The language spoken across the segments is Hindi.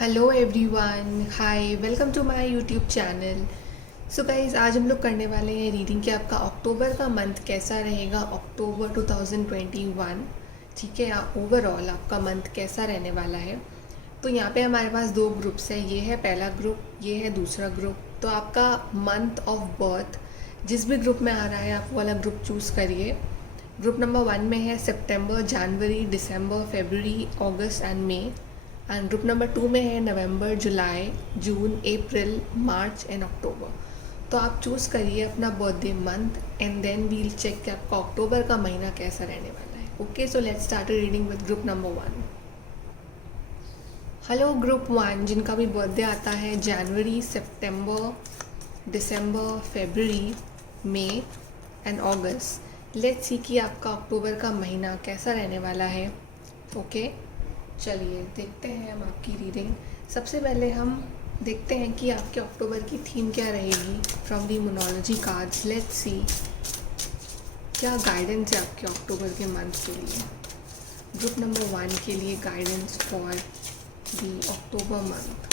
Hello everyone, hi, welcome to my YouTube channel. So guys, आज हम लोग करने वाले हैं रीडिंग कि आपका अक्टूबर का मंथ कैसा रहेगा, अक्टूबर 2021। ठीक है, ओवरऑल आपका मंथ कैसा रहने वाला है। तो यहाँ पे हमारे पास दो ग्रुप्स है, ये है पहला ग्रुप, ये है दूसरा ग्रुप। तो आपका मंथ ऑफ बर्थ जिस भी ग्रुप में आ रहा है आप वो वाला ग्रुप चूज़ करिए। ग्रुप नंबर 1 में है सितंबर, जनवरी, दिसंबर, फरवरी, अगस्त एंड मई। एंड ग्रुप नंबर 2 में है नवंबर, जुलाई, जून, अप्रैल, मार्च एंड अक्टूबर। तो आप चूज़ करिए अपना birthday month and then we'll check कि आपका अक्टूबर का महीना कैसा रहने वाला है। Okay, so let's start reading with group number 1। Hello group 1, जिनका भी बर्थडे आता है जनवरी, सितंबर, दिसंबर, फरवरी, मई एंड अगस्त। लेट्स सी कि आपका अक्टूबर का महीना कैसा रहने वाला है। ओके, चलिए देखते हैं हम आपकी रीडिंग। सबसे पहले हम देखते हैं कि आपके अक्टूबर की थीम क्या रहेगी from the numerology cards. Let's see क्या गाइडेंस है आपके अक्टूबर के मंथ के लिए। ग्रुप नंबर 1 के लिए guidance for the October month.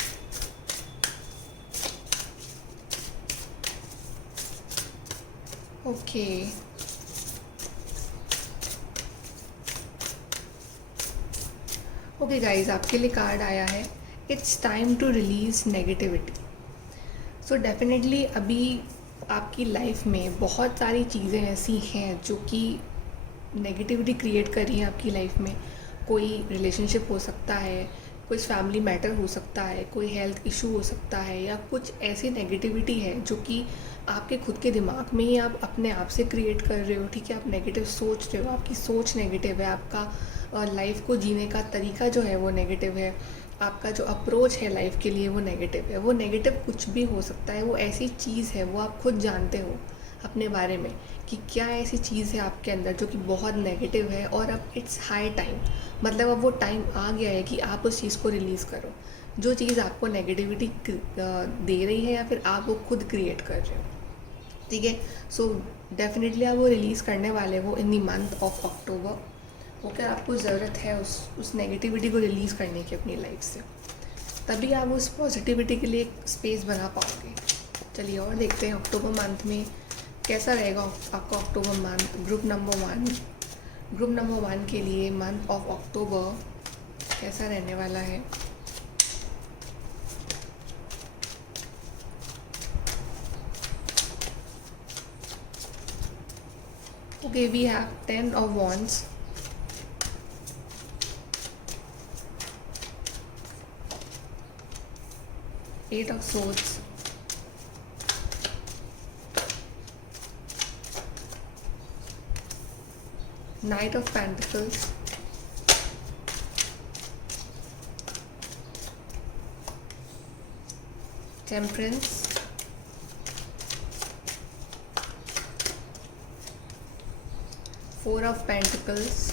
Okay, okay guys, आपके लिए कार्ड आया है it's time to release negativity. So definitely अभी आपकी लाइफ में बहुत सारी चीज़ें ऐसी हैं जो कि नेगेटिविटी क्रिएट कर रही हैं आपकी लाइफ में। कोई रिलेशनशिप हो सकता है, कुछ फैमिली मैटर हो सकता है, कोई हेल्थ इशू हो सकता है, या कुछ ऐसी नेगेटिविटी है जो कि आपके खुद के दिमाग में ही आप अपने आप से क्रिएट कर रहे हो। ठीक है, आप नेगेटिव सोच रहे हो, आपकी सोच नेगेटिव है, आपका लाइफ को जीने का तरीका जो है वो नेगेटिव है, आपका जो अप्रोच है लाइफ के लिए वो नेगेटिव है। वो नेगेटिव कुछ भी हो सकता है, वो ऐसी चीज़ है, वो आप खुद जानते हो अपने बारे में कि क्या ऐसी चीज़ है आपके अंदर जो कि बहुत नेगेटिव है। और अब इट्स हाई टाइम, मतलब अब वो टाइम आ गया है कि आप उस चीज़ को रिलीज़ करो जो चीज़ आपको नेगेटिविटी दे रही है या फिर आप वो खुद क्रिएट कर रहे हो। ठीक है, सो डेफिनेटली आप वो रिलीज़ करने वाले हो in the month of October. Okay, आपको ज़रूरत है उस नेगेटिविटी को रिलीज़ करने की अपनी लाइफ से, तभी आप उस पॉजिटिविटी के लिए एक स्पेस बना पाओगे। चलिए और देखते हैं अक्टूबर मंथ में कैसा रहेगा आपका अक्टूबर मंथ। ग्रुप नंबर 1 के लिए मंथ ऑफ अक्टूबर कैसा रहने वाला है। Okay, we have 10 of wands, eight of swords, Knight of Pentacles, Temperance, Four of Pentacles,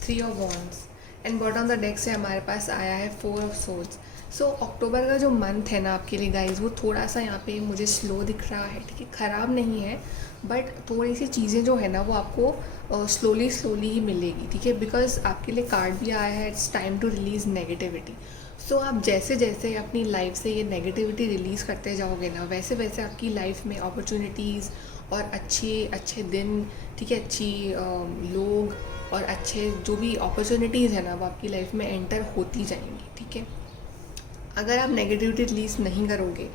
Three of Wands and bottom of the deck से हमारे पास आया है फोर ऑफ सोर्ड्स। सो अक्टूबर का जो मंथ है ना आपके लिए गाइज, वो थोड़ा सा यहाँ पे मुझे स्लो दिख रहा है। ठीक है, ख़राब नहीं है, बट थोड़ी सी चीज़ें जो है ना वो आपको स्लोली ही मिलेगी। ठीक है, बिकॉज आपके लिए कार्ड भी आया है it's time to release negativity. So आप जैसे जैसे अपनी लाइफ से ये नेगेटिविटी रिलीज़ करते जाओगे ना, वैसे वैसे आपकी लाइफ में अपॉर्चुनिटीज़ और अच्छे अच्छे दिन, ठीक है, अच्छी लोग और अच्छे जो भी अपॉर्चुनिटीज़ है ना वो आपकी लाइफ में एंटर होती जाएंगी। ठीक है, अगर आप नेगेटिविटी रिलीज़ नहीं करोगे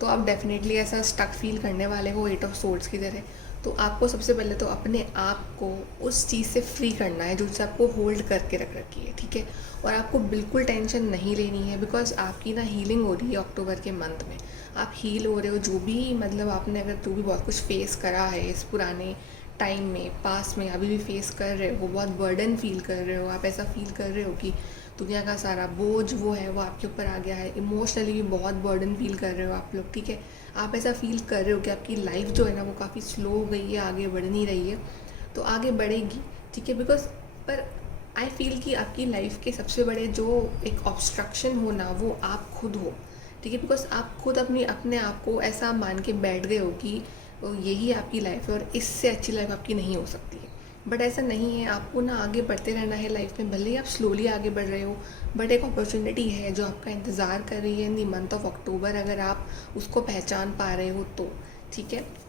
तो आप डेफिनेटली ऐसा स्टक फील करने वाले हो एट ऑफ सोर्ड्स की तरह। तो आपको सबसे पहले तो अपने आप को उस चीज़ से फ्री करना है जो चीज़ आपको होल्ड करके रख रखी है। ठीक है, और आपको बिल्कुल टेंशन नहीं लेनी है, बिकॉज आपकी ना हीलिंग हो रही है अक्टूबर के मंथ में। आप हील हो रहे हो, जो भी मतलब आपने अगर जो भी बहुत कुछ फेस करा है इस पुराने टाइम में, पास में, अभी भी फेस कर रहे हो, बहुत बर्डन फील कर रहे हो, आप ऐसा फील कर रहे हो कि दुनिया का सारा बोझ वो है वो आपके ऊपर आ गया है, इमोशनली भी बहुत बर्डन फील कर रहे हो आप लोग। ठीक है, आप ऐसा फील कर रहे हो कि आपकी लाइफ जो है ना वो काफ़ी स्लो हो गई है, आगे बढ़ नहीं रही है, तो आगे बढ़ेगी। ठीक है, बिकॉज पर आई फील कि आपकी लाइफ के सबसे बड़े जो एक ऑब्स्ट्रक्शन हो ना वो आप खुद हो। ठीक है, बिकॉज आप खुद अपने आप को ऐसा मान के बैठ गए हो कि यही आपकी लाइफ है और इससे अच्छी लाइफ आपकी नहीं हो सकती है। बट ऐसा नहीं है, आपको ना आगे बढ़ते रहना है लाइफ में। भले ही आप स्लोली आगे बढ़ रहे हो, बट एक अपॉर्चुनिटी है जो आपका इंतज़ार कर रही है इन दी मंथ ऑफ अक्टूबर, अगर आप उसको पहचान पा रहे हो तो। ठीक है,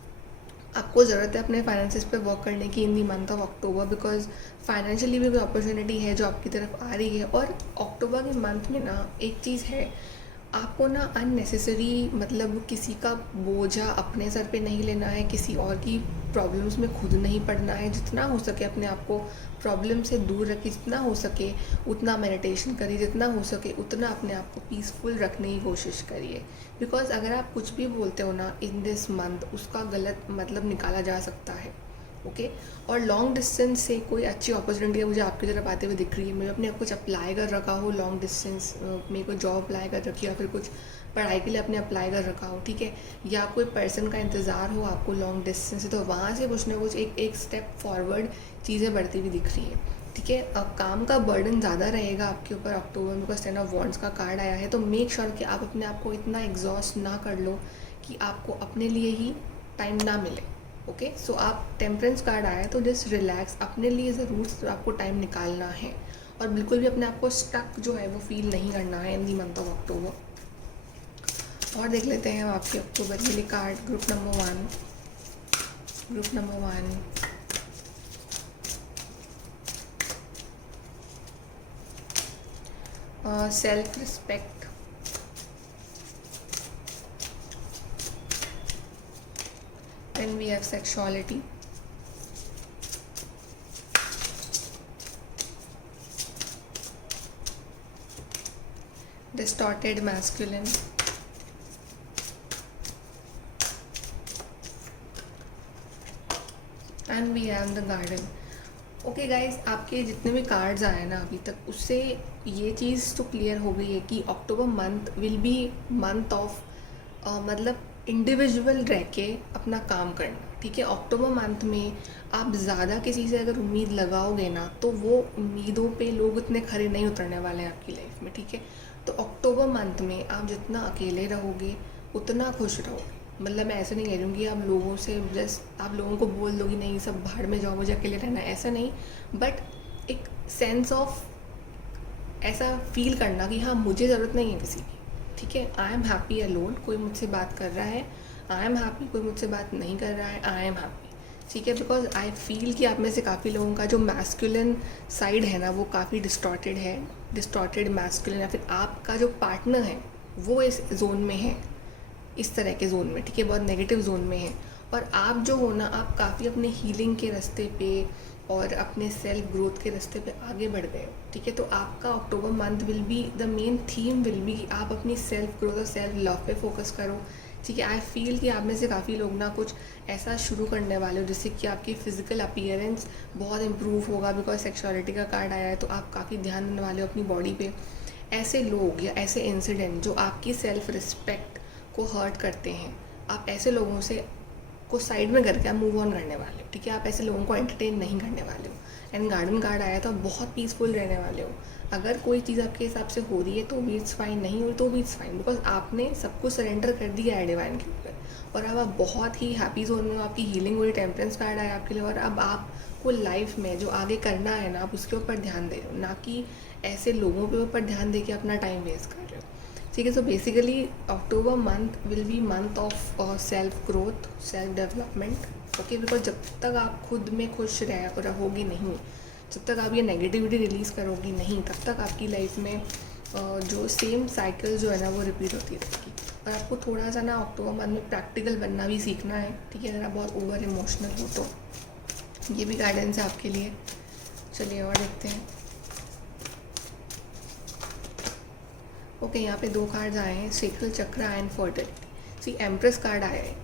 आपको ज़रूरत है अपने फाइनेंसिस पे वर्क करने की in the month of October, because financially भी कोई अपॉर्चुनिटी है जो आपकी तरफ आ रही है। और अक्टूबर के मंथ में ना एक चीज़ है, आपको ना अननेसेसरी मतलब किसी का बोझा अपने सर पे नहीं लेना है, किसी और की प्रॉब्लम्स में खुद नहीं पड़ना है। जितना हो सके अपने आप को प्रॉब्लम से दूर रखिए, जितना हो सके उतना मेडिटेशन करिए, जितना हो सके उतना अपने आप को पीसफुल रखने की कोशिश करिए। बिकॉज अगर आप कुछ भी बोलते हो ना इन दिस मंथ, उसका गलत मतलब निकाला जा सकता है। ओके, और लॉन्ग डिस्टेंस से कोई अच्छी अपॉर्चुनिटी मुझे आपकी तरफ आते हुए दिख रही है। मैं अपने कुछ अप्लाई कर रखा हो लॉन्ग डिस्टेंस में, कोई जॉब अप्लाई कर रखी है या फिर कुछ पढ़ाई के लिए अपने अप्लाई कर रखा हो, ठीक है, या कोई पर्सन का इंतज़ार हो आपको लॉन्ग डिस्टेंस से, तो वहाँ से कुछ ना कुछ एक स्टेप फॉरवर्ड चीज़ें बढ़ती हुई दिख रही है। ठीक है, अब काम का बर्डन ज़्यादा रहेगा आपके ऊपर अक्टूबर में, बिकॉज 10 ऑफ वॉन्ड्स का कार्ड आया है। तो मेक श्योर कि आप अपने आप को इतना एग्जॉस्ट ना कर लो कि आपको अपने लिए ही टाइम ना मिले। ओके, सो आप टेम्परेंस कार्ड आया है तो जस्ट रिलैक्स, अपने लिए ज़रूर आपको टाइम निकालना है और बिल्कुल भी अपने आप को स्टक जो है वो फील नहीं करना है इन दी मंथ ऑफ अक्टूबर। और देख लेते हैं आपके अक्टूबर के लिए card. Group number 1, self respect, then we have sexuality, distorted masculine, and we have the garden. Okay guys, आपके जितने भी कार्ड्स आए हैं ना अभी तक, उससे ये चीज़ तो क्लियर हो गई है कि October month will be month of मतलब इंडिविजुअल रह के अपना काम करना। ठीक है, अक्टूबर मंथ में आप ज़्यादा किसी से अगर उम्मीद लगाओगे ना तो वो उम्मीदों पे लोग उतने खरे नहीं उतरने वाले हैं आपकी लाइफ में। ठीक है, तो अक्टूबर मंथ में आप जितना अकेले रहोगे उतना खुश रहोगे। मतलब मैं ऐसे नहीं कह रही हूँ कि आप लोगों से जस्ट आप लोगों को बोल दोगे नहीं सब भाड़ में जाओ मुझे अकेले रहना है, ऐसा नहीं, बट एक सेंस ऑफ ऐसा फील करना कि हाँ मुझे ज़रूरत नहीं है किसी की। ठीक है, आई एम हैप्पी अलोन, कोई मुझसे बात कर रहा है, आई एम हैप्पी, कोई मुझसे बात नहीं कर रहा है, आई एम हैप्पी। ठीक है, बिकॉज आई फील कि आप में से काफ़ी लोगों का जो मैस्कुलिन साइड है ना वो काफ़ी डिस्टॉर्टेड है, डिस्टॉर्टेड मैस्कुलिन, या फिर आपका जो पार्टनर है वो इस जोन में है, इस तरह के जोन में। ठीक है, बहुत नेगेटिव जोन में है, और आप जो हो ना आप काफ़ी अपने हीलिंग के रास्ते पे और अपने सेल्फ ग्रोथ के रास्ते पे आगे बढ़ गए हो। ठीक है, तो आपका October month will be the main theme will be कि आप अपनी सेल्फ ग्रोथ और सेल्फ लव पे फोकस करो। ठीक है, आई फील कि आप में से काफ़ी लोग ना कुछ ऐसा शुरू करने वाले हो जिससे कि आपकी फ़िज़िकल अपीयरेंस बहुत इम्प्रूव होगा, बिकॉज सेक्सुअलिटी का कार्ड आया है, तो आप काफ़ी ध्यान देने वाले हो अपनी बॉडी पे। ऐसे लोग या ऐसे इंसिडेंट जो आपकी सेल्फ रिस्पेक्ट को हर्ट करते हैं, आप ऐसे लोगों से को साइड में करके आप मूव ऑन करने वाले हो। ठीक है, आप ऐसे लोगों को एंटरटेन नहीं करने वाले हो। एंड गार्डन कार्ड आया तो आप बहुत पीसफुल रहने वाले हो। अगर कोई चीज़ आपके हिसाब से हो रही है तो भी इट्स फाइन, नहीं हो तो भी इट्स फाइन, बिकॉज आपने सब कुछ सरेंडर कर दिया है डिवाइन के ऊपर, और अब आप बहुत ही हैप्पी जोन में हो, आपकी हीलिंग हुई, टेम्परेंस कार्ड आया आपके लिए, और अब आपको लाइफ में जो आगे करना है ना आप उसके ऊपर ध्यान दे रहे हो, ना कि ऐसे लोगों के ऊपर ध्यान दे के अपना टाइम वेस्ट कर रहे हो। ठीक है, so basically October month will be month of self growth, self development. Okay, because जब तक आप खुद में खुश रहोगी नहीं, जब तक आप ये नेगेटिविटी रिलीज़ करोगी नहीं, तब तक आपकी लाइफ में जो सेम साइकिल जो है ना वो रिपीट होती रहेगी। और आपको थोड़ा सा ना अक्टूबर मंथ में प्रैक्टिकल बनना भी सीखना है। ठीक है, अगर आप बहुत ओवर इमोशनल हो तो ये भी गाइडेंस है आपके लिए। चलिए और देखते हैं। ओके, यहाँ पे 2 कार्ड्स आए हैं, sacral chakra and fertility. See empress card आया है,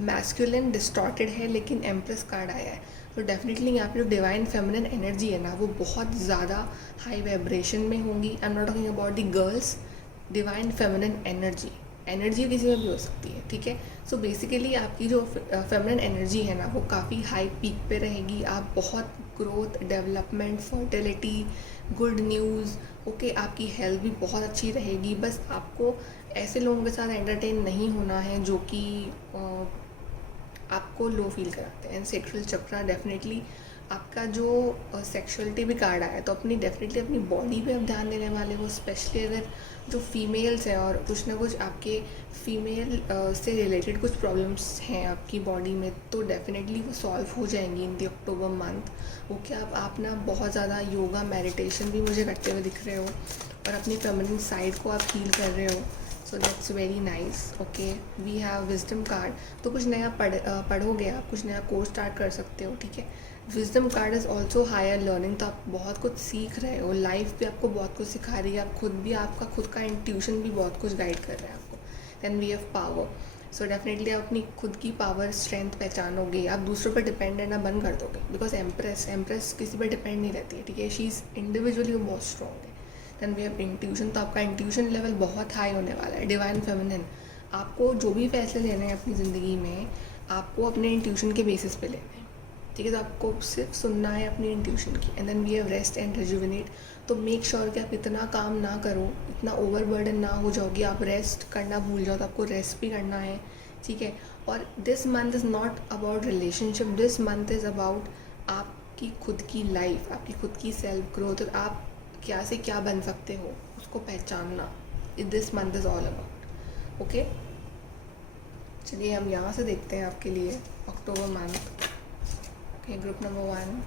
मैस्कुलिन डिस्टॉर्टेड है लेकिन एम्प्रेस कार्ड आया है, तो डेफिनेटली यहाँ पे जो डिवाइन फेमिनिन एनर्जी है ना वो बहुत ज़्यादा हाई वाइब्रेशन में होंगी। I am not talking about the girls, divine feminine energy किसी में भी हो सकती है। ठीक है, सो बेसिकली आपकी जो फेमिनिन एनर्जी है ना वो काफ़ी हाई पीक पे रहेगी। आप बहुत growth, development, fertility, good news, okay, आपकी हेल्थ भी बहुत अच्छी रहेगी। बस आपको ऐसे लोगों के साथ एंटरटेन नहीं होना है जो कि आपको लो फील कराते हैं। सेक्सुअल चक्रा डेफिनेटली आपका जो सेक्सुअलिटी भी कार्ड आया है, तो अपनी डेफिनेटली अपनी बॉडी पे आप ध्यान देने वाले हो, स्पेशली अगर जो फीमेल्स हैं और कुछ ना कुछ आपके फीमेल से रिलेटेड कुछ प्रॉब्लम्स हैं आपकी बॉडी में, तो डेफिनेटली वो सॉल्व हो जाएंगी इन दी अक्टूबर मंथ। वो क्या आप ना बहुत ज़्यादा योगा मेडिटेशन भी मुझे करते हुए दिख रहे हो और अपनी फेमिनिन साइड को आप हील कर रहे हो। So that's very nice. Okay, we have wisdom card. तो कुछ नया पढ़ोगे आप, कुछ नया कोर्स स्टार्ट कर सकते हो, ठीक है। Wisdom card is also higher learning, तो आप बहुत कुछ सीख रहे हो, लाइफ भी आपको बहुत कुछ सिखा रही है, आप खुद भी, आपका खुद का इंट्यूशन भी बहुत कुछ गाइड कर रहा है आपको। Then we have power. So definitely आप अपनी खुद की पावर स्ट्रेंथ पहचानोगे, आप दूसरों पर डिपेंड रहना बंद कर दोगे, बिकॉज एम्प्रेस किसी पर डिपेंड नहीं रहती है, ठीक है। शी इज़ इंडिविजुअली बहुत स्ट्रॉन्ग है। देन वी हैव इंट्यूशन, तो आपका इंट्यूशन लेवल बहुत हाई होने वाला है। डिवाइन फेमिनिन, आपको जो भी फैसले लेने हैं अपनी ज़िंदगी में, आपको अपने इंट्यूशन के बेसिस पे लेने हैं, ठीक है। तो आपको सिर्फ सुनना है अपनी इंट्यूशन की। And then we have rest and rejuvenate, तो मेक श्योर कि आप इतना काम ना करो, इतना ओवरबर्डन ना हो जाओ कि आप रेस्ट करना भूल जाओ, तो आपको रेस्ट भी करना है, ठीक है। और this month is not about relationship, this month is about आपकी खुद की लाइफ, आपकी खुद की सेल्फ ग्रोथ, और आप क्या से क्या बन सकते हो उसको पहचानना। This month is all about. Okay, चलिए हम यहाँ से देखते हैं आपके लिए October month. Okay, group number 1,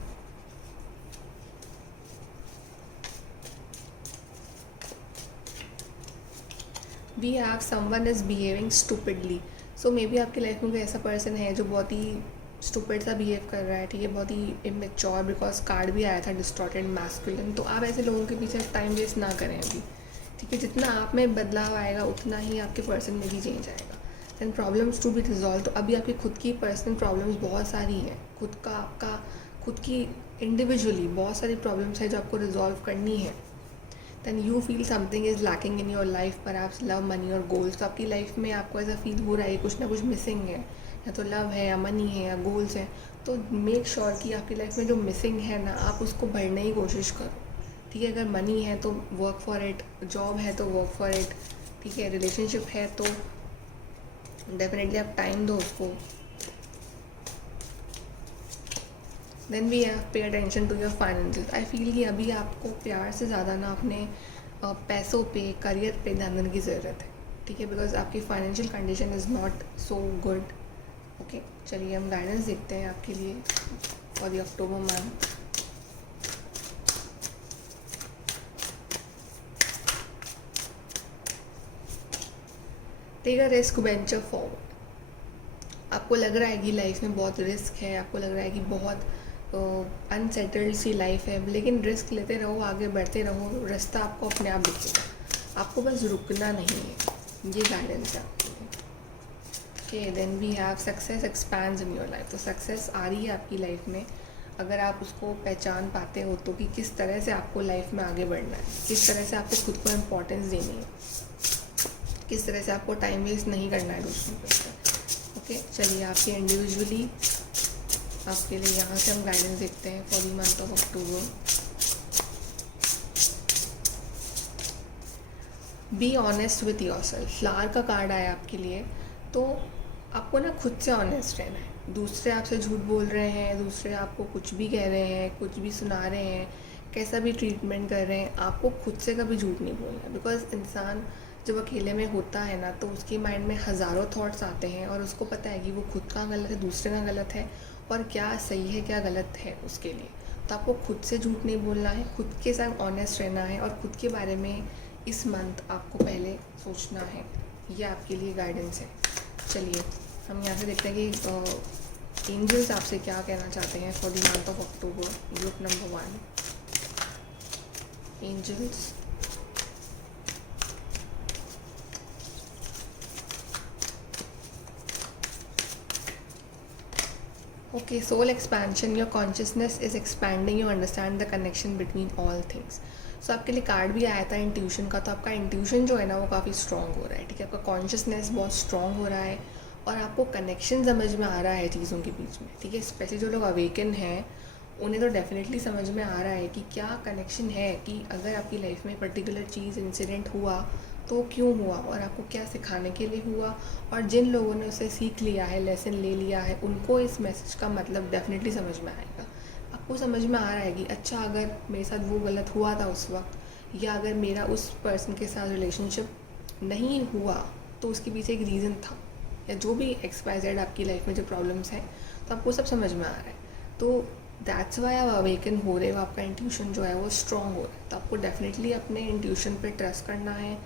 we have someone is behaving stupidly. So may be आपकी लाइफ में कोई ऐसा पर्सन है जो बहुत ही स्टूपिड सा बिहेव कर रहा है, ठीक है, बहुत ही इमेच्योर, बिकॉज कार्ड भी आया था डिस्टॉर्टेड मैस्कुलिन। तो आप ऐसे लोगों के पीछे टाइम वेस्ट ना करें अभी, ठीक है। जितना आप में बदलाव आएगा उतना ही आपके पर्सन में भी चेंज आएगा। Then problems to be resolved, तो अभी आपकी खुद की पर्सनल प्रॉब्लम्स बहुत सारी हैं, खुद की इंडिविजुअली बहुत सारी प्रॉब्लम्स है जो आपको रिजॉल्व करनी है। Then you feel something is lacking in your life, पर आप लव, मनी और गोल्स, तो आपकी लाइफ में आपको ऐसा फील हो रहा है कुछ ना कुछ मिसिंग है, या तो लव है या मनी है या गोल्स हैं। तो मेक श्योर कि आपकी लाइफ में जो मिसिंग है ना, आप उसको भरने की कोशिश करो, ठीक है। अगर मनी है तो वर्क फॉर इट, जॉब है तो वर्क फॉर इट, ठीक है। रिलेशनशिप है तो डेफिनेटली आप टाइम दो उसको। Then we have pay attention to your finances. I feel कि अभी आपको प्यार से ज़्यादा ना अपने पैसों पे, करियर पे ध्यान देने की ज़रूरत है, ठीक है, बिकॉज आपकी financial condition is not so good. Okay, चलिए हम गाइडेंस देखते हैं आपके लिए for the October month. Take a risk, venture forward. आपको लग रहा है कि लाइफ में बहुत रिस्क है, आपको लग रहा है कि बहुत अनसेटल्ड सी लाइफ है, लेकिन रिस्क लेते रहो, आगे बढ़ते रहो, रास्ता आपको अपने आप दिखेगा, आपको बस रुकना नहीं है। ये गाइडेंस है आपके लिए। Okay, then we have success expands in your life. तो सक्सेस आ रही है आपकी लाइफ में, अगर आप उसको पहचान पाते हो तो, कि किस तरह से आपको लाइफ में आगे बढ़ना है, किस तरह से आपको खुद को इम्पोर्टेंस देनी है, किस तरह से आपको टाइम वेस्ट नहीं करना है दूसरों के। ओके, चलिए आपके इंडिविजुअली आपके लिए यहाँ से हम गाइडेंस देखते हैं for the month of October. Be honest with your self. Flower का कार्ड आया आपके लिए, तो आपको ना खुद से ऑनेस्ट रहना है। दूसरे आपसे झूठ बोल रहे हैं, दूसरे आपको कुछ भी कह रहे हैं, कुछ भी सुना रहे हैं, कैसा भी ट्रीटमेंट कर रहे हैं, आपको खुद से कभी झूठ नहीं बोलना। बिकॉज इंसान जब अकेले में होता है ना, तो उसके माइंड में हज़ारों थॉट्स आते हैं और उसको पता है कि वो खुद का गलत है, दूसरे का गलत है, और क्या सही है क्या गलत है उसके लिए। तो आपको खुद से झूठ नहीं बोलना है, खुद के साथ ऑनेस्ट रहना है, और खुद के बारे में इस मंथ आपको पहले सोचना है। ये आपके लिए गाइडेंस है। चलिए हम यहाँ से देखते हैं कि एंजल्स आपसे क्या कहना चाहते हैं for the month of October. Group number 1, angels. Okay, soul expansion, your consciousness is expanding, you understand the connection between all things. So आपके लिए कार्ड भी आया था इंट्यूशन का, तो आपका इंट्यूशन जो है ना वो काफ़ी स्ट्रॉन्ग हो रहा है, ठीक है। आपका कॉन्शियसनेस बहुत स्ट्रॉन्ग हो रहा है और आपको कनेक्शन समझ में आ रहा है चीज़ों के बीच में, ठीक है। स्पेशली जो लोग अवेकन हैं उन्हें तो डेफिनेटली समझ में आ रहा है कि क्या कनेक्शन है, कि अगर आपकी लाइफ में पर्टिकुलर चीज़ इंसिडेंट हुआ तो क्यों हुआ और आपको क्या सिखाने के लिए हुआ, और जिन लोगों ने उसे सीख लिया है, लेसन ले लिया है, उनको इस मैसेज का मतलब डेफिनेटली समझ में आएगा। आप आपको समझ में आ रहा है कि अच्छा अगर मेरे साथ वो गलत हुआ था उस वक्त, या अगर मेरा उस पर्सन के साथ रिलेशनशिप नहीं हुआ तो उसके पीछे एक रीज़न था, या जो भी XYZ आपकी लाइफ में जो प्रॉब्लम्स हैं, तो आपको सब समझ में आ रहा है। तो दैट्स वाई आप अवेकन हो रहे हो, आपका इंट्यूशन जो है वो स्ट्रॉन्ग हो रहा है। तो आपको डेफिनेटली अपने इंट्यूशन पे ट्रस्ट करना है,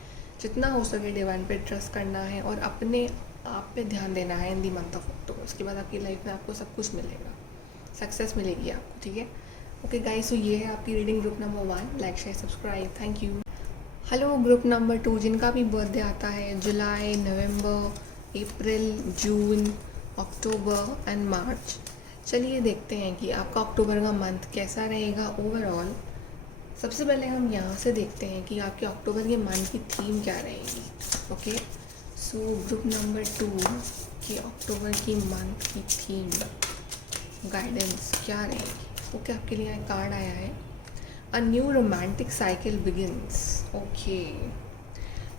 जितना हो सके डिवाइन पे ट्रस्ट करना है, और अपने आप पे ध्यान देना है इन दी मंथ ऑफ अक्टूबर। उसके बाद आपकी लाइफ में आपको सब कुछ मिलेगा, सक्सेस मिलेगी आपको, ठीक है। ओके गाइस, सो ये है आपकी reading group number 1। Like share subscribe, thank you. Hello group number 2, जिनका भी बर्थडे आता है जुलाई, नवंबर, अप्रैल, जून, अक्टूबर एंड मार्च। चलिए देखते हैं कि आपका अक्टूबर का मंथ कैसा रहेगा ओवरऑल। सबसे पहले हम यहाँ से देखते हैं कि आपके अक्टूबर के मंथ की थीम क्या रहेगी। ओके, सो ग्रुप नंबर 2 की अक्टूबर की मंथ की थीम गाइडेंस क्या रहेगी। ओके, आपके लिए कार्ड आया है, a new romantic cycle begins. Okay,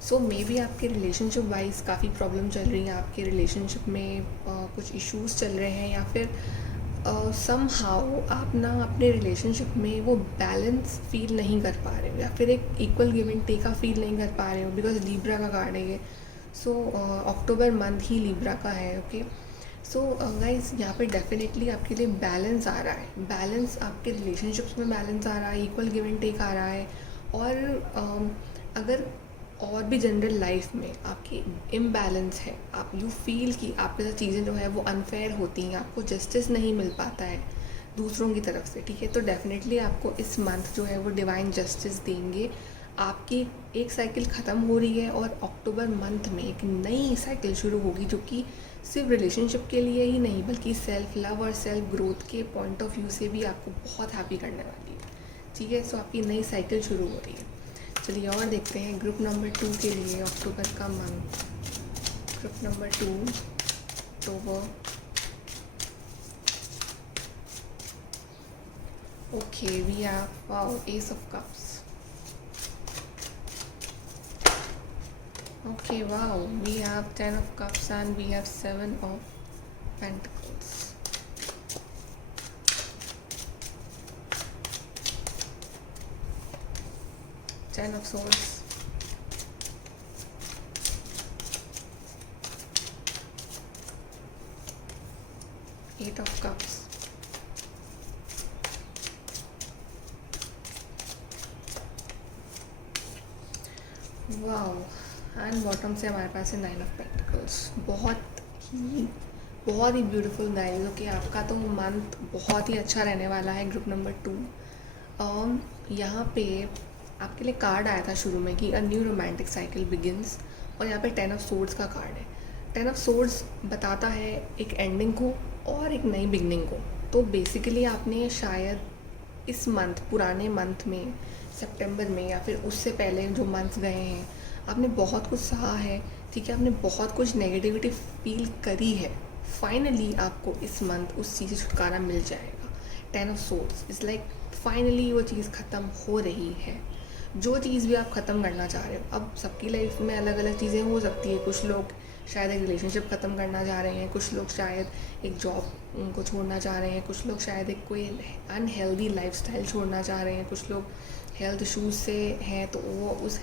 so may B आपके रिलेशनशिप वाइज काफ़ी प्रॉब्लम चल रही है, आपके रिलेशनशिप में कुछ इश्यूज चल रहे हैं, या फिर सम हाउ आप ना अपने रिलेशनशिप में वो बैलेंस फील नहीं कर पा रहे हो, या फिर एक इक्वल गिव एंड टेक का फील नहीं कर पा रहे हो, बिकॉज लिब्रा का कार्ड है ये। सो अक्टूबर मंथ ही लिब्रा का है। ओके, सो गाइज यहाँ पे डेफिनेटली आपके लिए बैलेंस आ रहा है, बैलेंस आपके रिलेशनशिप्स में बैलेंस आ रहा है, इक्वल गिव एंड टेक आ रहा है। और अगर और भी जनरल लाइफ में आपकी इम्बैलेंस है, आप यू फील कि आपके साथ चीज़ें जो है वो अनफेयर होती हैं, आपको जस्टिस नहीं मिल पाता है दूसरों की तरफ से, ठीक है, तो डेफिनेटली आपको इस मंथ जो है वो डिवाइन जस्टिस देंगे। आपकी एक साइकिल ख़त्म हो रही है और अक्टूबर मंथ में एक नई साइकिल शुरू होगी, जो कि सिर्फ रिलेशनशिप के लिए ही नहीं बल्कि सेल्फ लव और सेल्फ ग्रोथ के पॉइंट ऑफ व्यू से भी आपको बहुत हैप्पी करने वाली है, ठीक है। सो आपकी नई साइकिल शुरू हो रही है। चलिए और देखते हैं ग्रुप नंबर 2 के लिए अक्टूबर का month. Group number 2 October. Okay, we have wow ace of cups. Okay, wow, we have 10 of cups and we have 7 of pentacles. Ten of swords. Eight of cups. Wow. And bottom से हमारे पास है 9 ऑफ पेंटिकल्स। बहुत ही ब्यूटीफुल गाइस। ओके, आपका तो मंथ बहुत ही अच्छा रहने वाला है। ग्रुप नंबर 2 यहाँ पे आपके लिए कार्ड आया था शुरू में कि a new romantic cycle begins, और यहाँ पे 10 ऑफ सोर्ड्स का कार्ड है। 10 ऑफ सोर्ड्स बताता है एक एंडिंग को और एक नई बिगनिंग को। तो बेसिकली आपने शायद इस मंथ, पुराने मंथ में, सितंबर में, या फिर उससे पहले जो मंथ गए हैं, आपने बहुत कुछ सहा है, ठीक है, आपने बहुत कुछ नेगेटिविटी फील करी है। फाइनली आपको इस मंथ उस चीज़ से छुटकारा मिल जाएगा। 10 of swords is like finally वो चीज़ ख़त्म हो रही है, जो चीज़ भी आप ख़त्म करना चाह रहे हो। अब सबकी लाइफ में अलग अलग चीज़ें हो सकती है। कुछ लोग शायद एक रिलेशनशिप ख़त्म करना चाह रहे हैं, कुछ लोग शायद एक जॉब को छोड़ना चाह रहे हैं, कुछ लोग शायद एक कोई अनहेल्दी लाइफस्टाइल छोड़ना चाह रहे हैं, कुछ लोग हेल्थ इश्यूज़ से हैं तो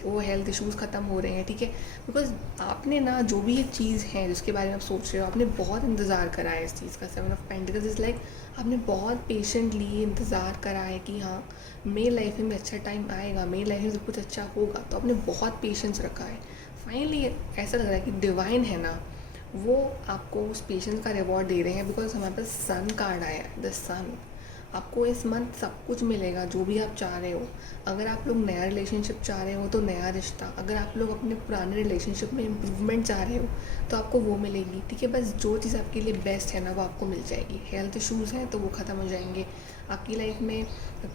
वो हेल्थ इश्यूज़ ख़त्म हो रहे हैं, ठीक है। बिकॉज आपने ना जो भी एक चीज़ है जिसके बारे में आप सोच रहे हो, आपने बहुत इंतज़ार करा है इस चीज़ का। 7 ऑफ पेंटिकल्स इज़ लाइक आपने बहुत पेशेंटली इंतज़ार करा है कि हाँ, मेरी लाइफ में अच्छा टाइम आएगा, मेरी लाइफ में सब कुछ अच्छा होगा, तो आपने बहुत पेशेंस रखा है। फाइनली ऐसा लग रहा है कि डिवाइन है ना, वो आपको उस पेशेंस का रिवॉर्ड दे रहे हैं। बिकॉज हमारे पास सन कार्ड आया है, द सन। आपको इस मंथ सब कुछ मिलेगा जो भी आप चाह रहे हो। अगर आप लोग नया रिलेशनशिप चाह रहे हो तो नया रिश्ता, अगर आप लोग अपने पुराने रिलेशनशिप में इम्प्रूवमेंट चाह रहे हो तो आपको वो मिलेगी, ठीक है। बस जो चीज़ आपके लिए बेस्ट है ना, वो आपको मिल जाएगी। हेल्थ इश्यूज़ हैं तो वो ख़त्म हो जाएंगे, आपकी लाइफ में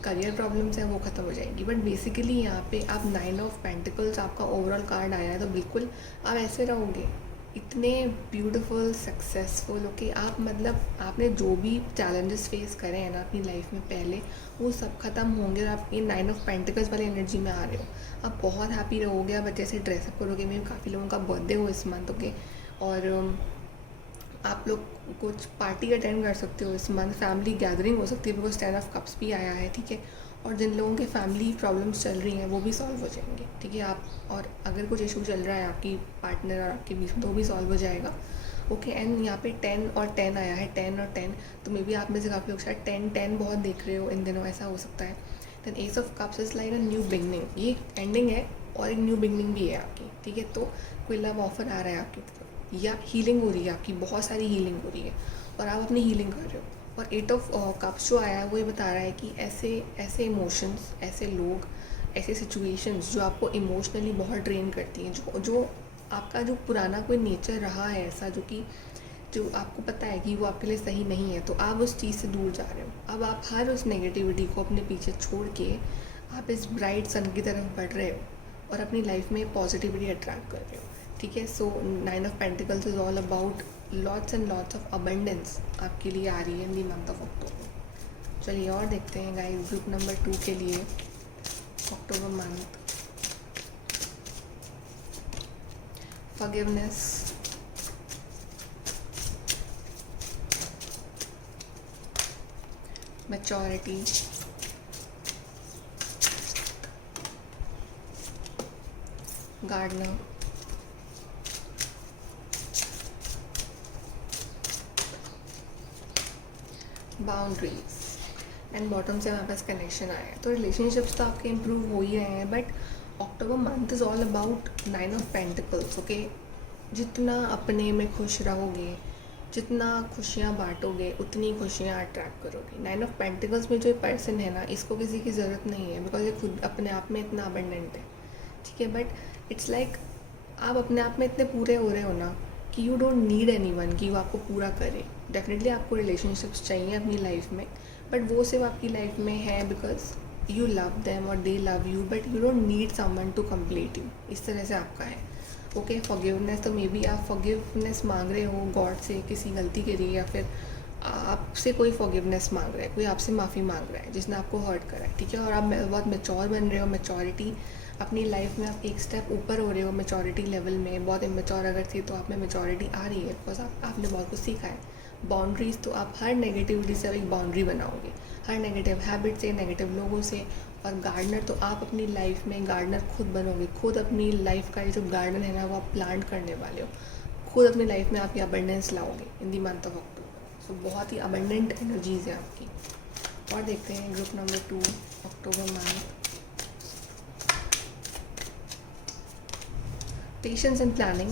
करियर प्रॉब्लम्स हैं वो ख़त्म हो जाएंगी। बट बेसिकली यहाँ पे आप 9 ऑफ पेंटिकल्स आपका ओवरऑल कार्ड आया है, तो बिल्कुल आप ऐसे रहोगे, इतने ब्यूटीफुल, सक्सेसफुल। ओके, आप मतलब आपने जो भी चैलेंजेस फेस करे हैं ना अपनी लाइफ में पहले, वो सब ख़त्म होंगे और आप ये 9 ऑफ पेंटिकल्स वाली एनर्जी में आ रहे हो। आप बहुत हैप्पी रहोगे, आप अच्छे से ड्रेसअप करोगे। मेरे काफ़ी लोगों का बर्थडे हो इस मंथ, ओके, और आप लोग कुछ पार्टी अटेंड कर सकते हो इस मंथ, फैमिली गैदरिंग हो सकती है बिकॉज 10 ऑफ कप्स भी आया है, ठीक है। और जिन लोगों के फैमिली प्रॉब्लम्स चल रही हैं वो भी सॉल्व हो जाएंगे, ठीक है। आप और अगर कुछ इशू चल रहा है आपकी पार्टनर और आपके बीच में तो वो भी सॉल्व हो जाएगा, ओके। एंड यहाँ पे 10 और 10 आया है, 10 और 10, तो मे बी आप में से काफ़ी लोग शायद 10 बहुत देख रहे हो इन दिनों, ऐसा हो सकता है। Then ace of cups is like a new beginning, ये एंडिंग है और एक न्यू बिगनिंग भी है आपकी, ठीक है। तो कोई लव ऑफर आ रहा है आपकी तरफ, या हीलिंग हो रही है आपकी, बहुत सारी हीलिंग हो रही है और आप अपनी हीलिंग कर रहे हो। और 8 ऑफ कप्स जो आया है वो ये बता रहा है कि ऐसे ऐसे इमोशंस, ऐसे लोग, ऐसे सिचुएशंस जो आपको इमोशनली बहुत ड्रेन करती हैं, जो आपका जो पुराना कोई नेचर रहा है ऐसा, जो आपको पता है कि वो आपके लिए सही नहीं है, तो आप उस चीज़ से दूर जा रहे हो। अब आप हर उस नेगेटिविटी को अपने पीछे छोड़ के आप इस ब्राइट सन की तरफ बढ़ रहे हो और अपनी लाइफ में पॉजिटिविटी अट्रैक्ट कर रहे हो, ठीक है। सो 9 of pentacles is all about lots and lots of abundance आपके लिए आ रही है इन दी मंथ ऑफ अक्टूबर। चलिए और देखते हैं गाइस ग्रुप नंबर 2 के लिए October month. Forgiveness, maturity, gardener, boundaries and bottom से हमारे पास कनेक्शन आया है। तो रिलेशनशिप्स तो आपके इम्प्रूव हो ही रहे हैं, but October month is all about 9 of pentacles, okay. जितना अपने में खुश रहोगे, जितना खुशियाँ बांटोगे, उतनी खुशियाँ अट्रैक्ट करोगे। 9 ऑफ पेंटिकल्स में जो पर्सन है ना, इसको किसी की ज़रूरत नहीं है बिकॉज ये खुद अपने आप में इतना अबंडेंट है, ठीक है। बट इट्स लाइक आप अपने आप में इतने पूरे हो रहे हो ना कि यू डोंट नीड एनीवन कि वो आपको पूरा करे। डेफिनेटली आपको रिलेशनशिप्स चाहिए अपनी लाइफ में, बट वो सिर्फ आपकी लाइफ में है बिकॉज यू लव देम और they love you, but you don't need someone to complete you. इस तरह से आपका है, ओके। फॉरगिवनेस, तो मे बी आप फॉरगिवनेस मांग रहे हो गॉड से किसी गलती के लिए, या फिर आपसे कोई फॉरगिवनेस मांग रहा है, कोई आपसे माफ़ी मांग रहा है जिसने आपको हर्ट करा है, ठीक है। और आप बहुत मेच्योर बन रहे हो, मेच्योरिटी अपनी लाइफ में आप एक स्टेप ऊपर हो रहे हो मेच्योरिटी लेवल में। बहुत इमेच्योर अगर थी तो आप में मेच्योरिटी आ रही है बिकॉज आपने बहुत कुछ सीखा है। बाउंड्रीज़, तो आप हर नेगेटिविटी से एक बाउंड्री बनाओगे, हर नेगेटिव हैबिट से, नेगेटिव लोगों से। और गार्डनर, तो आप अपनी लाइफ में गार्डनर खुद बनोगे, खुद अपनी लाइफ का ये जो गार्डन है ना वो आप प्लांट करने वाले हो, खुद अपनी लाइफ में आप ये अबंडेंस लाओगे इन दी मंथ ऑफ अक्टूबर। सो बहुत ही अबंडेंट एनर्जीज़ है आपकी। और देखते हैं group number 2 October month. Patience and planning,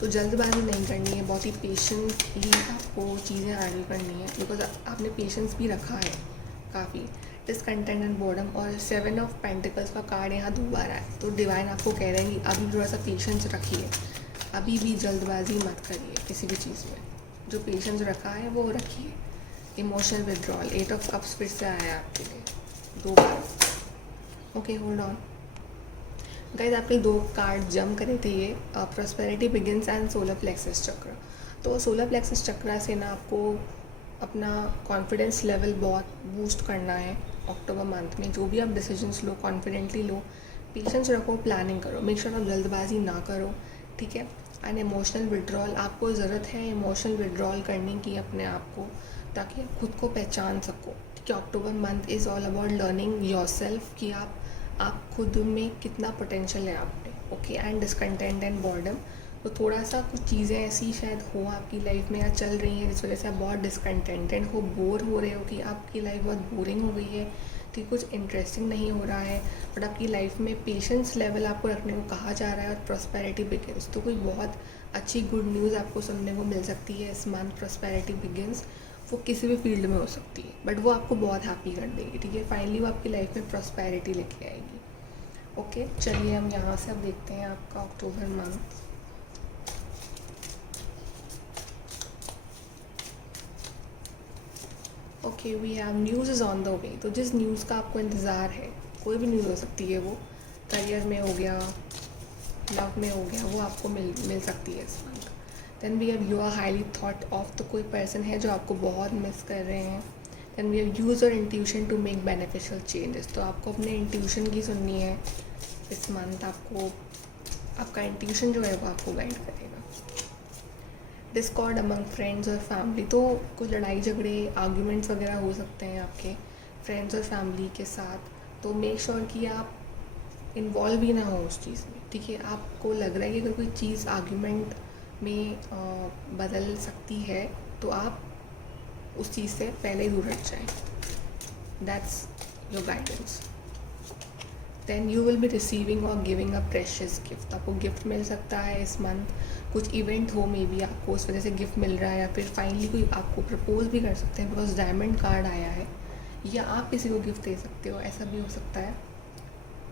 तो जल्दबाजी नहीं करनी है, बहुत ही पेशेंटली आपको चीज़ें हैंडल करनी है बिकॉज आपने पेशेंस भी रखा है काफ़ी। डिसकंटेंट एंड बोर्डम, और 7 ऑफ पेंटिकल्स का कार्ड यहाँ 2 बार है, तो डिवाइन आपको कह रहे हैं कि अभी थोड़ा सा पेशेंस रखिए, अभी भी जल्दबाजी मत करिए किसी भी चीज़ में, जो पेशेंस रखा है वो रखिए। इमोशनल विड्रॉल, 8 ऑफ कप्स फिर से आया है आपके लिए 2 बार, ओके। होल्ड ऑन गाइस, आपके 2 कार्ड जम करे थे ये, prosperity begins and solar plexus चक्र। तो सोलर प्लेक्सस चक्र से ना आपको अपना कॉन्फिडेंस लेवल बहुत बूस्ट करना है अक्टूबर मंथ में। जो भी आप डिसीजंस लो कॉन्फिडेंटली लो, पेशेंस रखो, प्लानिंग करो, मेक श्योर आप जल्दबाजी ना करो, ठीक है। एंड इमोशनल विड्रॉल, आपको ज़रूरत है इमोशनल विड्रॉल करने की अपने आप को, ताकि आप खुद को पहचान सको, ठीक है। October month is all about learning yourself कि आप खुद में कितना पोटेंशियल है आप में, okay. And discontent and boredom, तो थोड़ा सा कुछ चीज़ें ऐसी शायद हो आपकी लाइफ में या चल रही हैं जिस वजह से आप बहुत डिसकंटेंटेड हो, बोर हो रहे हो कि आपकी लाइफ बहुत बोरिंग हो गई है, ठीक, कुछ इंटरेस्टिंग नहीं हो रहा है। बट आपकी लाइफ में पेशेंस लेवल आपको रखने को कहा जा रहा है और प्रॉस्पेरिटी बिगिंस, तो कोई बहुत अच्छी गुड न्यूज़ आपको सुनने को मिल सकती है इस मंथ। प्रॉस्पेरिटी बिगिंस, वो किसी भी फील्ड में हो सकती है, बट वो आपको बहुत हैप्पी कर देगी, ठीक है। फाइनली वो आपकी लाइफ में प्रॉस्पेरिटी लेके आएगी, ओके। चलिए हम यहाँ से अब देखते हैं आपका October month. Okay, we have news is on the way, तो जिस न्यूज़ का आपको इंतज़ार है, कोई भी न्यूज़ हो सकती है, वो करियर में हो गया, लव में हो गया, वो आपको मिल सकती है इस month. Then we have you are highly thought of, तो कोई पर्सन है जो आपको बहुत मिस कर रहे हैं। Then we have use your intuition to make beneficial changes, तो आपको अपने इंट्यूशन की सुननी है इस मंथ। आपको आपका इंट्यूशन जो है वो आपको गाइड करेगा। डिस्कॉर्ड अमंग फ्रेंड्स और फैमिली, तो कुछ लड़ाई झगड़े आर्ग्यूमेंट्स वगैरह हो सकते हैं आपके फ्रेंड्स और फैमिली के साथ। तो मेक श्योर कि आप इन्वॉल्व ही ना हो उस चीज़ में, ठीक है। आपको लग रहा है कि अगर कोई चीज़ आर्ग्यूमेंट में बदल सकती है तो आप उस चीज़ से पहले ही दूर हट जाएं। That's your guidance. Then you will be receiving और गिविंग अ प्रेशियस गिफ्ट। आपको गिफ्ट मिल सकता है इस मंथ, कुछ इवेंट हो मे बी आपको उस वजह से गिफ्ट मिल रहा है, या फिर फाइनली कोई आपको प्रपोज भी कर सकते हैं बिकॉज डायमंड कार्ड आया है, या आप किसी को गिफ्ट दे सकते हो, ऐसा भी हो सकता है,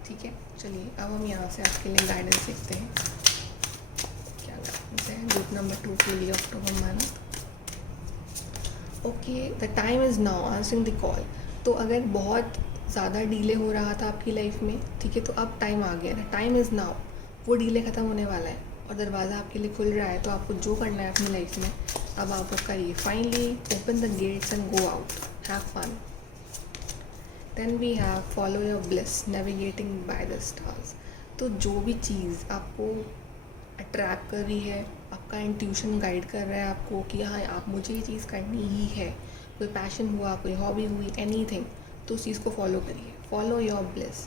ठीक है। चलिए अब हम यहाँ से आपके लिए गाइडेंस देखते हैं क्या गाइडेंस है ग्रुप नंबर 2 के लिए October month. Okay, the time is now answering the call. तो अगर बहुत ज़्यादा डिले हो रहा था आपकी लाइफ में, ठीक है, तो अब टाइम आ गया है, टाइम इज़ नाउ। वो डिले ख़त्म होने वाला है और दरवाज़ा आपके लिए खुल रहा है। तो आपको जो करना है अपनी लाइफ में अब आप वो करिए। Finally open the gates and go out, have fun. Then we have follow your bliss navigating by the stars. तो जो भी चीज़ आपको अट्रैक्ट कर रही है, आपका इंट्यूशन गाइड कर रहा है आपको कि हाँ आप मुझे ये चीज़ करनी ही है, कोई पैशन हुआ, कोई हॉबी हुई, एनीथिंग, तो उस चीज़ को फॉलो करिए। फॉलो योर ब्लिस,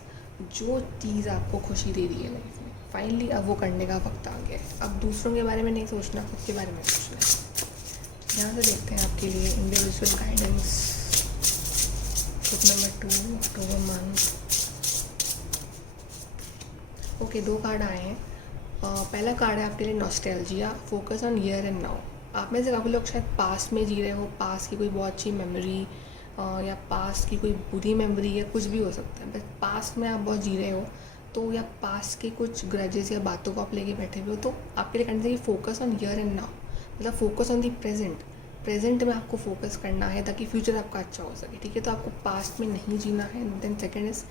जो चीज़ आपको खुशी दे रही है लाइफ में, फाइनली अब वो करने का वक्त आ गया है। अब दूसरों के बारे में नहीं सोचना, खुद के बारे में सोचना है। यहाँ से देखते हैं आपके लिए इंडिविजुअल गाइडेंस ग्रुप नंबर 2 अक्टूबर मंथ। ओके, 2 कार्ड आए हैं। पहला कार्ड है आपके लिए nostalgia, focus on here and now. आप में से काफ़ी लोग शायद पास्ट में जी रहे हो, पास्ट की कोई बहुत अच्छी मेमोरी या पास्ट की कोई बुरी मेमोरी या कुछ भी हो सकता है, बस पास्ट में आप बहुत जी रहे हो, तो या पास्ट के कुछ ग्रजेस या बातों को आप लेके बैठे हुए हो, तो आपके लिए कहना चाहिए focus on here and now, मतलब focus on the present. Present में आपको फोकस करना है ताकि फ्यूचर आपका अच्छा हो सके, ठीक है। तो आपको पास्ट में नहीं जीना है। Then second is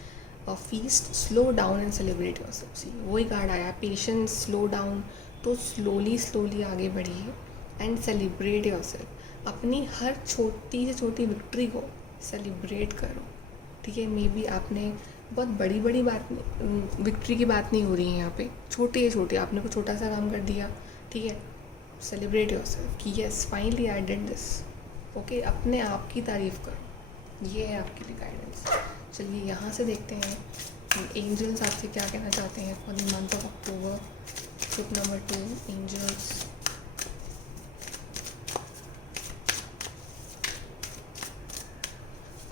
feast, slow down and celebrate yourself. See वही कार्ड आया, पेशेंस, स्लो डाउन। तो स्लोली आगे बढ़िए एंड सेलिब्रेट योरसेल्फ। अपनी हर छोटी से छोटी विक्ट्री को सेलिब्रेट करो, ठीक है। मे बी आपने बहुत बड़ी बात विक्ट्री की बात नहीं हो रही है यहाँ पे, छोटी है छोटी, आपने कोई छोटा सा काम कर दिया, ठीक है। सेलिब्रेट योरसेल्फ कि yes finally I did this. Okay, अपने आप की तारीफ़ करो। ये है आपके लिए गाइडेंस। चलिए यहाँ से देखते हैं एंजल्स आपसे क्या कहना चाहते हैं for the month of October. Group number 2 angels.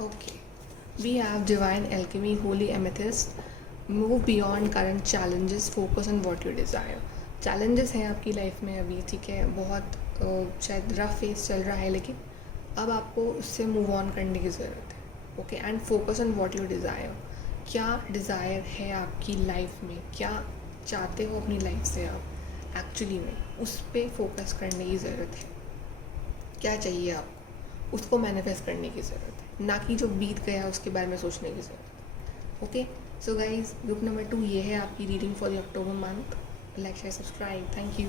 Okay, we have divine alchemy, holy amethyst, move beyond current challenges, focus on what you desire. Challenges हैं आपकी लाइफ में अभी, ठीक है, बहुत शायद रफ फेस चल रहा है, लेकिन अब आपको उससे मूव ऑन करने की ज़रूरत है। Okay, and focus on what you desire. क्या डिज़ायर है आपकी लाइफ में, क्या चाहते हो अपनी लाइफ से आप एक्चुअली में, उस पर फोकस करने की ज़रूरत है। क्या चाहिए आपको, उसको मैनिफेस्ट करने की ज़रूरत है, ना कि जो बीत गया उसके बारे में सोचने की ज़रूरत है। Okay, so guys group number 2 ये है आपकी reading for the October month. Like share subscribe, thank you.